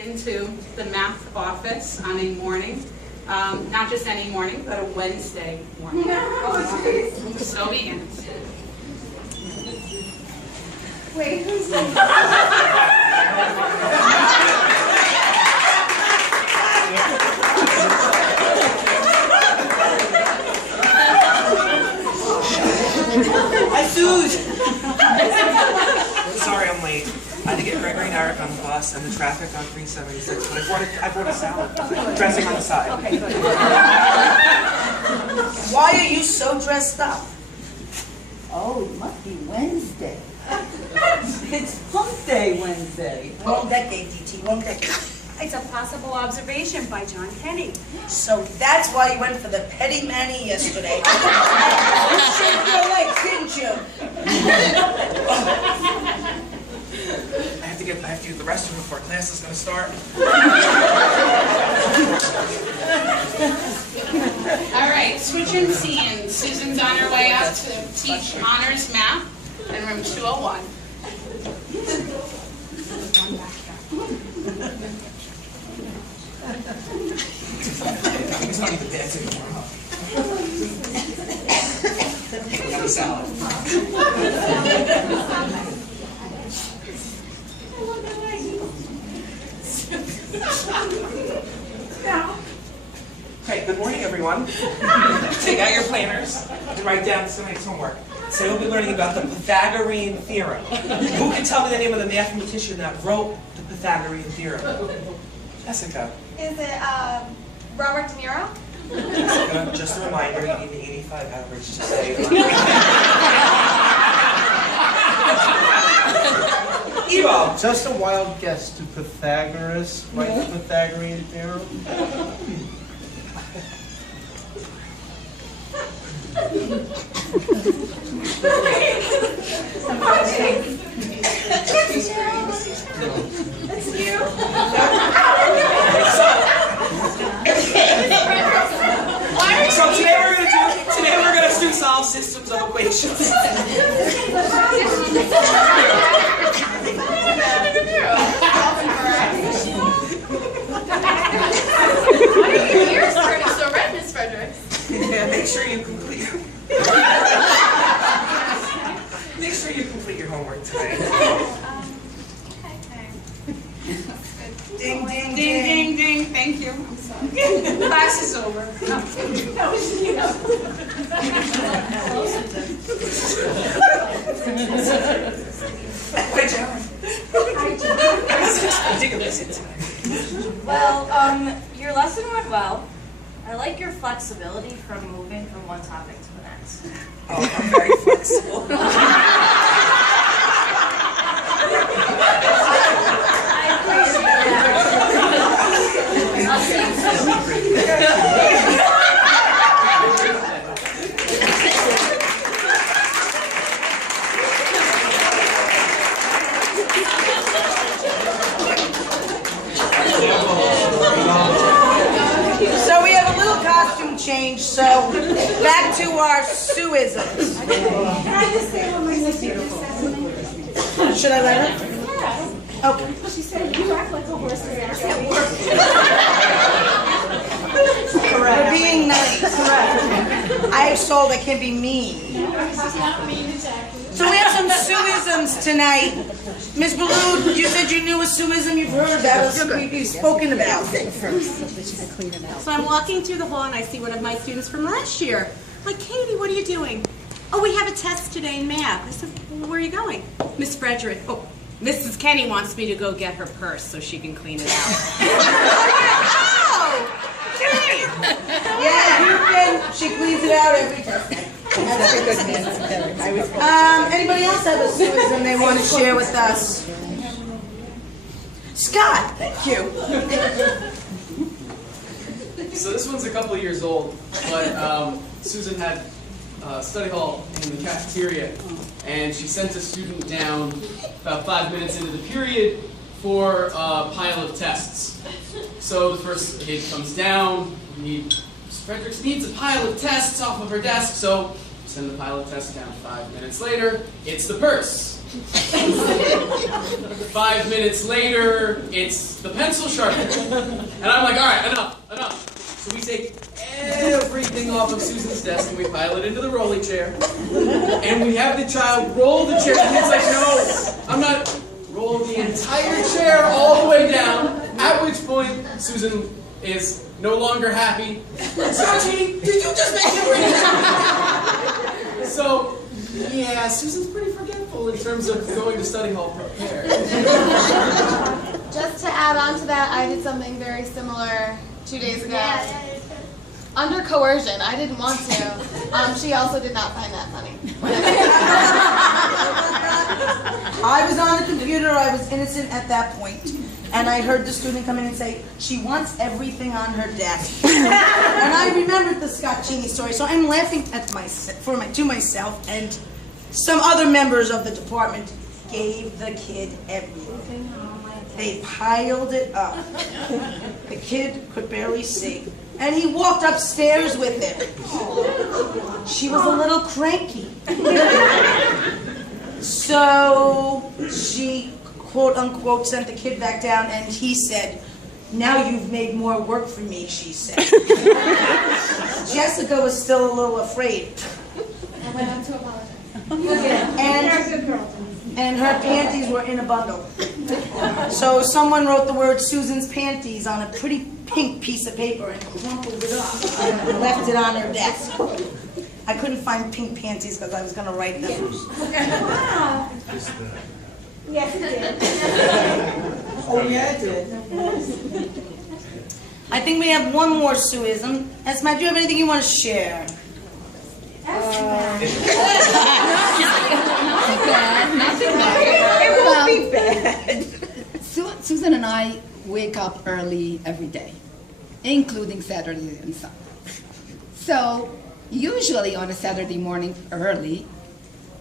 into the math office on a morning, not just any morning, but a Wednesday morning. So begins. Wait, who's Hi, Suze! Sorry I'm late. I had to get Gregory and Eric on the bus and the traffic on 376, but I brought a salad. Dressing on the side. Okay, good. Why are you so dressed up? Oh, it must be Wednesday. It's Hump Day Wednesday. Wrong decade, DT, wrong decade. It's a possible observation by John Kenny. So that's why you went for the petty mani yesterday. You shaved your legs, didn't you? I have to use the restroom before class is going to start. All right, switching scenes. Susan's on her way out to teach honors math in room 201. It's not even bad anymore, huh? Have a salad. Okay, good morning, everyone. Take out your planners and write down tonight's homework. Today we'll be learning about the Pythagorean theorem. Who can tell me the name of the mathematician that wrote the Pythagorean theorem? Jessica. Is it Robert De Niro? Jessica, just a reminder, you need an 85 average to say Evo. Just a wild guess. To Pythagoras write the Pythagorean theorem? It's you. So today we're gonna do solve systems of equations. Why are your ears turning so red, Miss Fredericks? Yeah, make sure you complete your homework today. Ding, ding, Ding, ding, ding. Thank you. I'm sorry. Class is over. Hi, John. Take a listen tonight. Well, your lesson went well. I like your flexibility from moving from one topic to the next. Oh, I'm very flexible. I appreciate that. I'll see you soon. So we have a little costume change, so back to our Sueisms. Can I just say what my sister just said to me? Should I let her? Yes. Okay. She said, you act like a horse today. We're being nice. Correct. I have soul that can be mean. She's not mean, exactly. So we have some Sueisms tonight. Ms. Baloo, you said you knew a Sueism. You've heard about us. We've spoken about. So I'm walking through the hall and I see one of my students from last year. I'm like, Katie, what are you doing? Oh, we have a test today in math. I said, well, where are you going? Miss Frederick. Oh, Mrs. Kenny wants me to go get her purse so she can clean it out. Oh, Kenny! Yeah, she cleans it out every time. That's a good man. Anybody else have a Sueism they want to share with us? Scott, thank you. So this one's a couple of years old, but Susan had study hall in the cafeteria, and she sent a student down about 5 minutes into the period for a pile of tests. So the first kid comes down, Fredericks needs a pile of tests off of her desk, so send the pile of tests down. 5 minutes later, it's the purse. 5 minutes later, it's the pencil sharpener. And I'm like, all right, enough. So we take everything off of Susan's desk and we pile it into the rolly chair. And we have the child roll the chair. And he's like, no, I'm not. Roll the entire chair all the way down. At which point, Susan is no longer happy. Sachi, did you just make it ready? So, yeah, Susan's pretty forgetful in terms of going to study hall prepared. Just to add on to that, I did something very similar 2 days ago. Under coercion, I didn't want to. She also did not find that funny. I was on the computer, I was innocent at that point, and I heard the student come in and say, she wants everything on her desk. And I remembered the Scott Cheney story, so I'm laughing at to myself, and some other members of the department gave the kid everything. They piled it up. The kid could barely see. And he walked upstairs with it. She was a little cranky. So she, quote unquote, sent the kid back down, and he said, now you've made more work for me, she said. Jessica was still a little afraid. I went on to apologize. And her panties were in a bundle. So someone wrote the word Susan's panties on a pretty pink piece of paper and crumpled it up and left it on her desk. I couldn't find pink panties because I was going to write them. Wow. Yes, it did. Oh, yeah, it did. I think we have one more Sueism. Esma, do you have anything you want to share? It won't be bad. Susan and I wake up early every day, including Saturday and Sunday. So, usually on a Saturday morning early,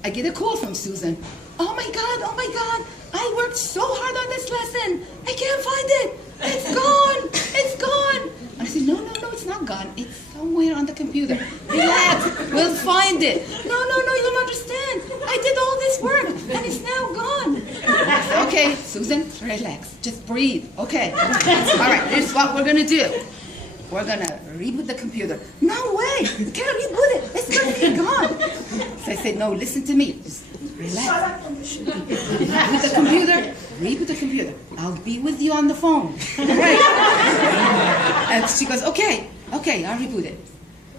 I get a call from Susan. Oh my God, I worked so hard on this lesson. I can't find it. It's gone. And I said, no, it's not gone. It's somewhere on the computer. Relax, we'll find it. No, you don't understand. I did all this work, and it's now gone. Okay, Susan, relax. Just breathe, okay? All right, here's what we're going to do. We're going to reboot the computer. No way, you can't reboot it. It's going to be gone. So I said, no, listen to me. Just relax. Reboot the computer. I'll be with you on the phone. Right? And she goes, okay, I'll reboot it.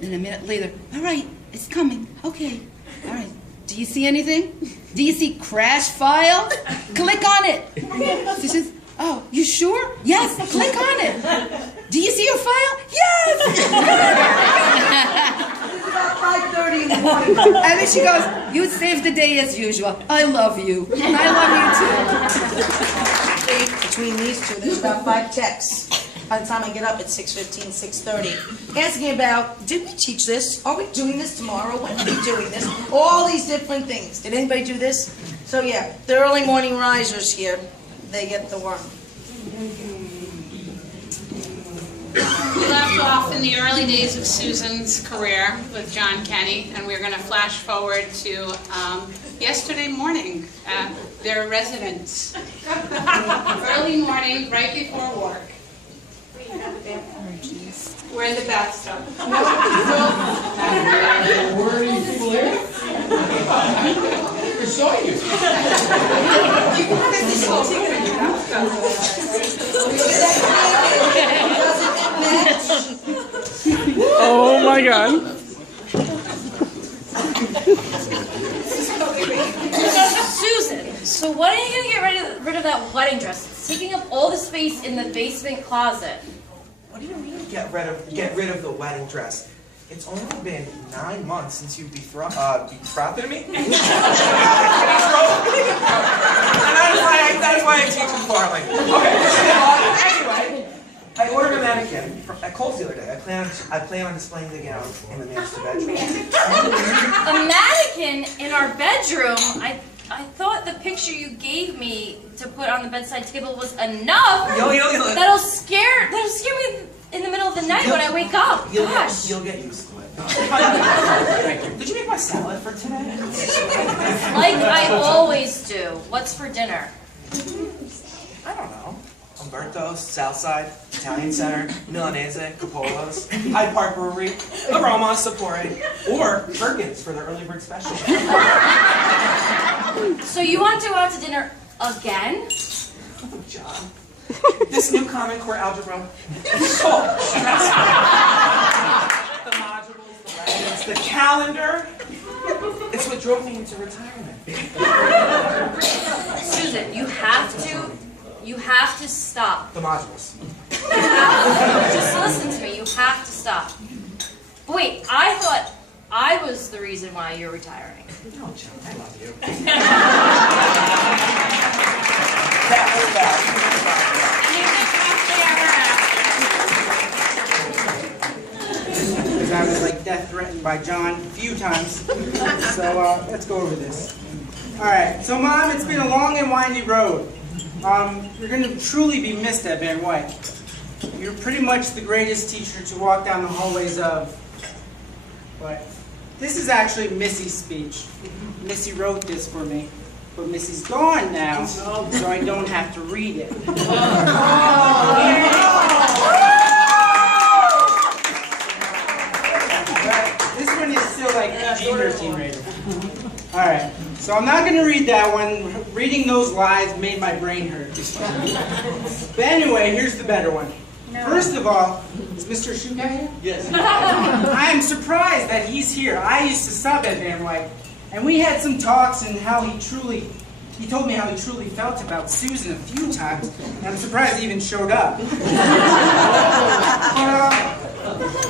And a minute later, all right, it's coming. Okay, all right. Do you see anything? Do you see crash file? Click on it. She says, oh, you sure? Yes, click on it. Do you see your file? Yes! It's about 5:30 in the morning. And then she goes, you saved the day as usual. I love you. And I love you too. Between these two, there's about 5 texts. By the time I get up at 6:15, 6:30, asking about, did we teach this? Are we doing this tomorrow? When are we doing this? All these different things. Did anybody do this? So yeah, the early morning risers here, they get the worm. We left off in the early days of Susan's career with John Kenny, and we're going to flash forward to yesterday morning at their residence. Early morning, right before work. We're in the bathtub. Where are you people here? I never saw you. Oh my God. Susan, so when are you going to get rid of that wedding dress? It's taking up all the space in the basement closet. What do you mean get rid of the wedding dress? It's only been 9 months since you betrothed me. And that is why I teach in farming. Okay. Anyway, I ordered a mannequin at Kohl's the other day. I plan on displaying the gown in the master bedroom. A mannequin in our bedroom? I thought the picture you gave me to put on the bedside table was enough. Yo. That'll scare me in the middle of the night when I wake up. Gosh. You'll get used to it. Did you make my salad for today? Like I always do. What's for dinner? I don't know. Umberto's, Southside, Italian Center, Milanese, Capolo's, Hyde Park Brewery, Aroma, Sapore, or Perkins for their early bird special. So you want to go out to dinner again? Oh, John. This new Common Core algebra is so stressful. The modules, the lessons, the calendar. It's what drove me into retirement. Susan, you have to stop. The modules. Just listen to me. You have to stop. But wait, I thought I was the reason why you're retiring. No, John, I love you. That was bad. Because I was like death threatened by John a few times. So let's go over this. All right. So Mom, it's been a long and windy road. You're going to truly be missed at Van Wyck. You're pretty much the greatest teacher to walk down the hallways of. But this is actually Missy's speech. Missy wrote this for me. But Missy's gone now, so I don't have to read it. This one is still like PG-13 rated. Alright, so I'm not going to read that one. Reading those lies made my brain hurt. But anyway, here's the better one. First of all, is Mr. Shuka here? Yes. I am surprised that he's here. I used to sub at Van Wyck, and we had some talks and he told me how he truly felt about Susan a few times, and I'm surprised he even showed up.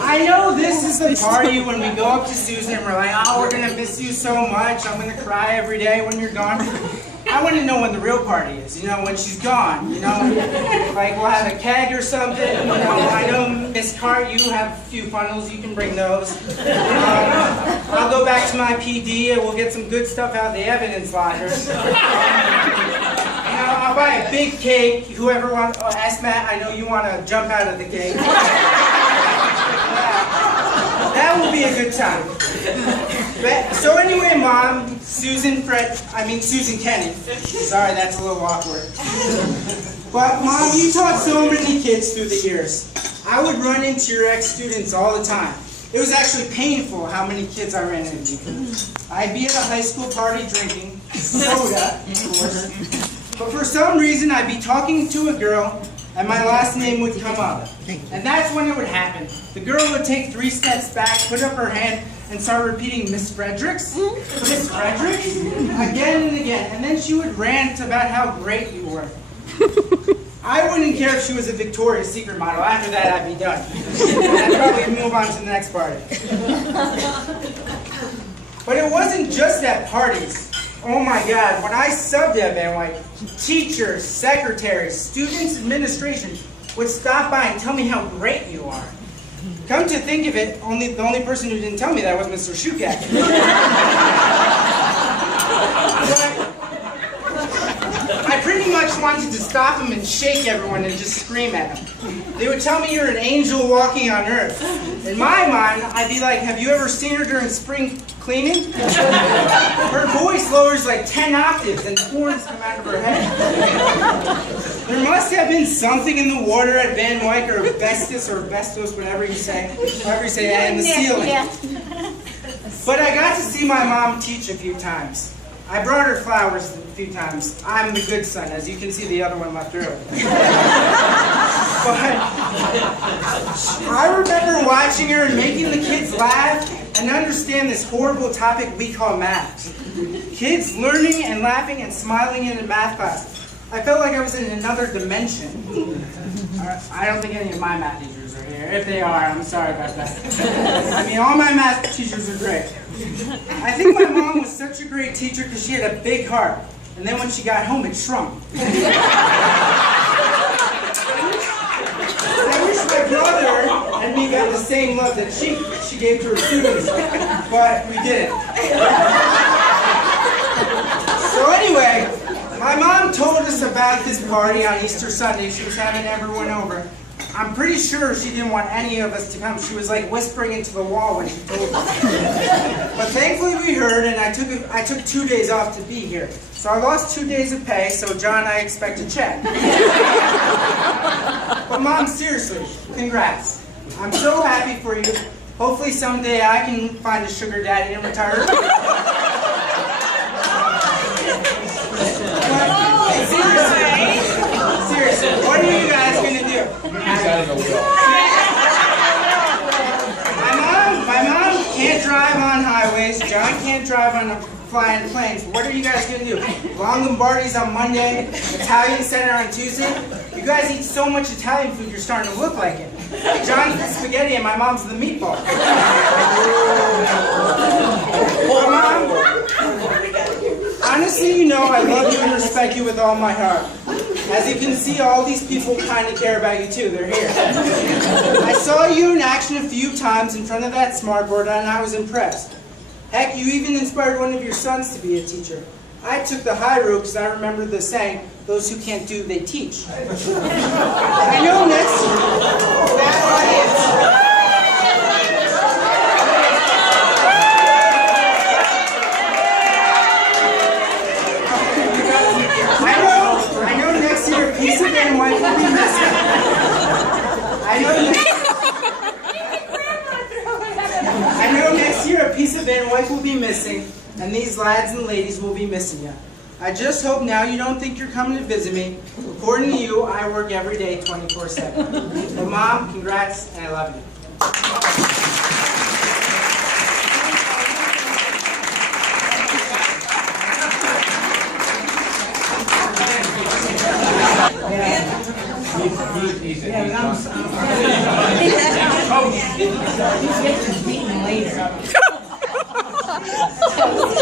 I know this is the party when we go up to Susan and we're like, oh, we're going to miss you so much. I'm going to cry every day when you're gone. I want to know when the real party is, when she's gone, Like we'll have a keg or something, I know, Miss Cart, you have a few funnels, you can bring those. I'll go back to my PD and we'll get some good stuff out of the evidence lockers. I'll buy a big cake. Whoever wants, ask Matt, I know you want to jump out of the cake. That will be a good time. So anyway, Mom, Susan Kenny. Sorry, that's a little awkward. But Mom, you taught so many kids through the years. I would run into your ex-students all the time. It was actually painful how many kids I ran into. I'd be at a high school party drinking soda, of course. But for some reason, I'd be talking to a girl, and my last name would come up. And that's when it would happen. The girl would take 3 steps back, put up her hand, and start repeating, Miss Fredericks? Miss Fredericks? Again and again. And then she would rant about how great you were. I wouldn't care if she was a Victoria's Secret model. After that, I'd be done. I'd probably move on to the next party. But it wasn't just at parties. Oh my God, when I subbed at Van Wyck, teachers, secretaries, students, administration would stop by and tell me how great you are. Come to think of it, the only person who didn't tell me that was Mr. Shukak. I pretty much wanted to stop him and shake everyone and just scream at him. They would tell me you're an angel walking on earth. In my mind, I'd be like, have you ever seen her during spring cleaning? Her voice lowers like 10 octaves and horns come out of her head. There must have been something in the water at Van Wyck, or asbestos, whatever you say, and the ceiling. But I got to see my mom teach a few times. I brought her flowers a few times. I'm the good son, as you can see the other one left early. But I remember watching her and making the kids laugh and understand this horrible topic we call math. Kids learning and laughing and smiling in a math class. I felt like I was in another dimension. I don't think any of my math teachers are here. If they are, I'm sorry about that. I mean, all my math teachers are great. I think my mom was such a great teacher because she had a big heart. And then when she got home, it shrunk. I wish my brother and me got the same love that she gave to her students, but we didn't. So anyway, my mom told us about this party on Easter Sunday she was having everyone over. I'm pretty sure she didn't want any of us to come. She was like whispering into the wall when she told us. But thankfully we heard, and I took 2 days off to be here. So I lost 2 days of pay, so John, I expect a check. But Mom, seriously, congrats. I'm so happy for you. Hopefully someday I can find a sugar daddy and retire. Seriously, what are you guys gonna do? My mom can't drive on highways. John can't drive on flying planes. What are you guys gonna do? Longobardi's on Monday, Italian Center on Tuesday. You guys eat so much Italian food, you're starting to look like it. John's the spaghetti and my mom's the meatball. Mom, honestly, you know I love you and respect you with all my heart. As you can see, all these people kind of care about you too. They're here. I saw you in action a few times in front of that smartboard and I was impressed. Heck, you even inspired one of your sons to be a teacher. I took the high road because I remember the saying, those who can't do, they teach. I know next I know next year a piece of Van White will be missing. I know next year a piece of Van White will be missing, and these lads and ladies will be missing you. I just hope now you don't think you're coming to visit me. According to you, I work every day 24/7. But Mom, congrats, and I love you.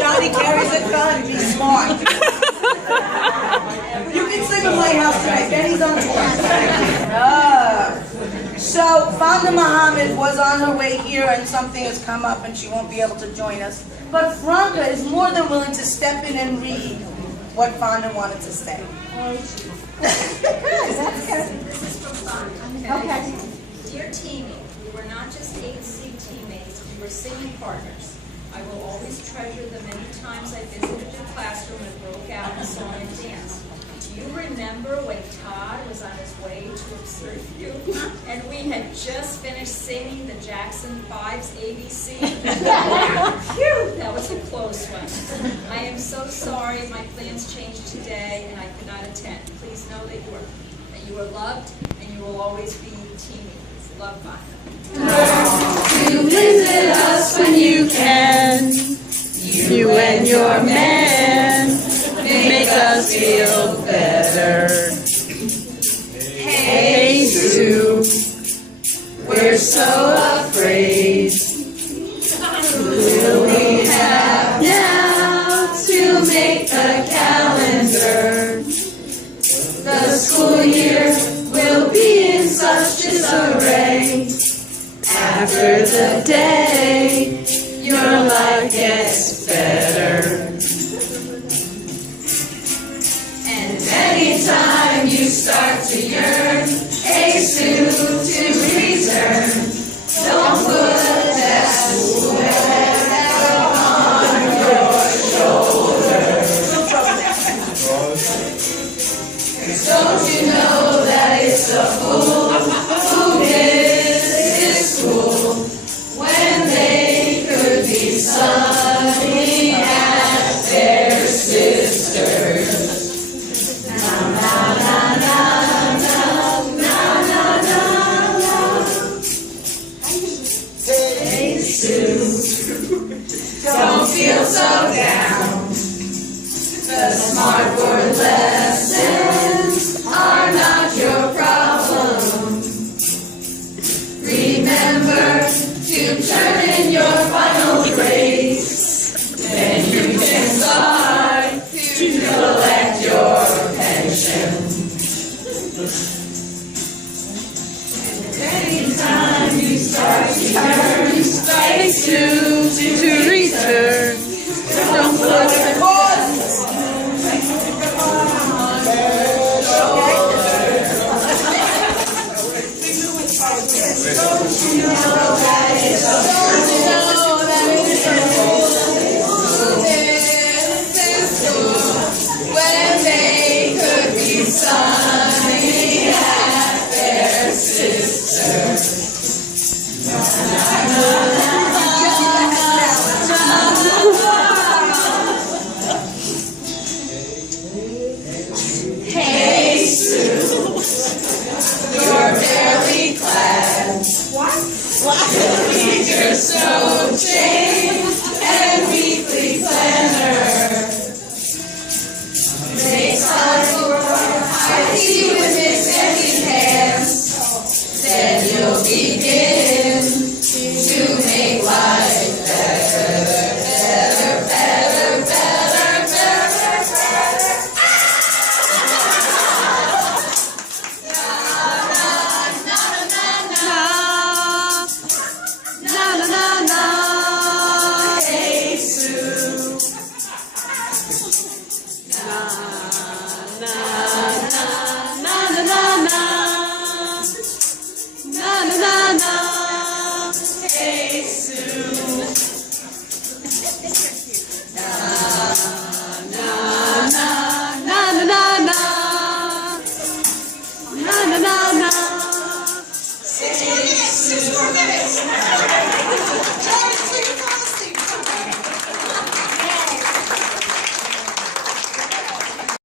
Johnny carries a gun, be smart. You can sleep at my house tonight. Benny's on tour. So, Fanda Muhammad was on her way here and something has come up and she won't be able to join us. But Franca is more than willing to step in and read what Fanda wanted to say. That's good. This is from Fun. Okay. Dear teaming, we were not just AC teammates, we were singing partners. I will always treasure the many times I visited your classroom and broke out in song and dance. Do you remember when Todd was on his way to observe you and we had just finished singing the Jackson 5's ABC? Phew, that was a close one. I am so sorry my plans changed today and I could not attend. Please know that you are loved and you will always be teaming. Love, Fun. To visit us when you can. You and your man make us feel better. Hey Sue, we're so afraid. Who will we have now to make the calendar? The school year will be in such disarray. After the day, your life gets better. And anytime you start to yearn, hey Sue, to return, don't put that sweat on your shoulders. Don't you know that it's a fool who visits school when they could be sunning at their sisters? Na na na na na na na na na. Hey Sue, don't feel so down. The smartboard lessons are not your problem. Remember to turn in your final grades. Then you can start to collect your pension. Anytime you start to turn, stay tuned to return. Don't put the